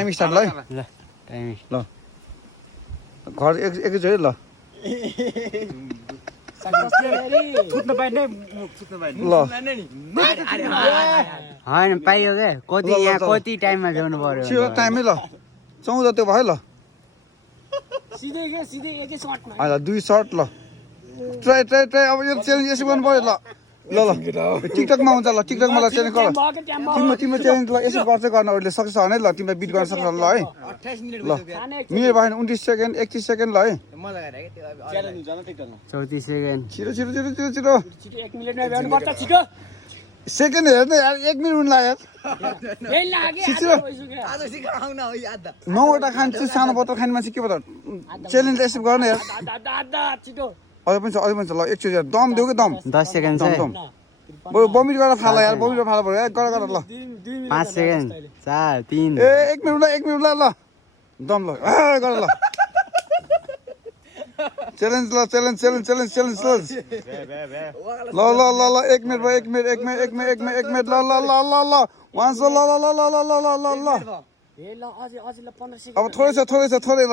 time start ल ल time ल घर एकैचोटि ल थुत्न पाइने ल होइन पाइयो क्या कति यहाँ कति टाइममा भ्याउनु पर्यो छिटो टाइमै ल 14 त्यो भयो ल सिधै के सिधै एकै सर्टमा ल 2 सर्ट ल ट्राई अब यो च्यालेन्ज यसो गर्नु पर्यो ल टिकटकमा हुन्छ ल टिकटकमा ल च्यालेन्ज गर तिम्रो च्यालेन्ज ल यसो गर्छ गर्न अहिले सक्छ भने ल तिमीलाई बिट गर्न सक्छ ल है 28 मिनेट ल मिनेट भएन 29 सेकेन्ड 31 सेकेन्ड ल है मजा गरे के त्यो च्यालेन्ज हुन्छ न टिकटकमा 34 सेकेन्ड छिटो छिटो छिटो छिटो छिटो छिटो 1 मिनेटमा भ्याउनु पर्छ छिटो सेकेन्ड हेर्ने यार 1 मिनेट हुन लाग्यो फेल लाग्यो छिटो आज सिका आउन हो याद 9वटा खान्छु सानो बोतल खाने मान्छे के पत्ता च्यालेन्ज यसो गर्ने यार आधा छिटो अझै पनि छ ल एकचोटि यार दम देऊ कि दम 10 सेकेन्ड छ दम बमिट गरेर फाला यार बमिट गरेर फाला पऱ्यो यार गर ल 5 सेकेन्ड 4 3 ए 1 मिनेट ल दम ल गर ल च्यालेन्ज ल च्यालेन्ज ल 1 मिनेट भयो 1 मिनेट ल वान्स ल ए ल अझै ल 15 सेकेन्ड अब थोरै ल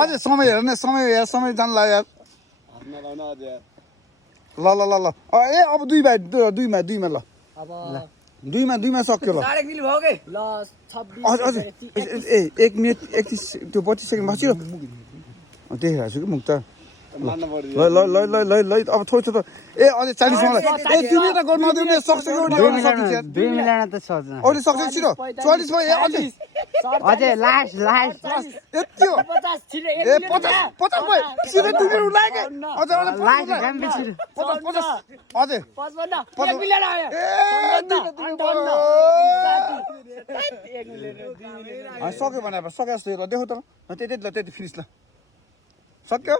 अझै समय हेर्ने समय जान लाग्यो यार ल ए अब 2मा ल अब 2मा सक्यो ल 1.5 मिनेट भयो के ल 26 अझै ए 1 मिनेट 31 त्यो 32 सेकेन्ड भएको छिटो देखिरहेको छु कि मुख त ल अब थोरै ए अझै 40 मलाई ए 2 मिनेट गर्न नदिउने सक्छ कि 2 मिनेट त सक्छ अहिले सक्छ छिटो 40 भयो ए अझै अझै लास्ट यति हो 50 छिटो ए 50 भयो छिटो 2 मिनेट लाग्यो अझै लास्ट काम बिछि 50 अझै 55 1 मिनेट आयो सक्यो भने अब सक्यो जस्तो ल देखाउ त ल त्यति फिनिस ल सक्यो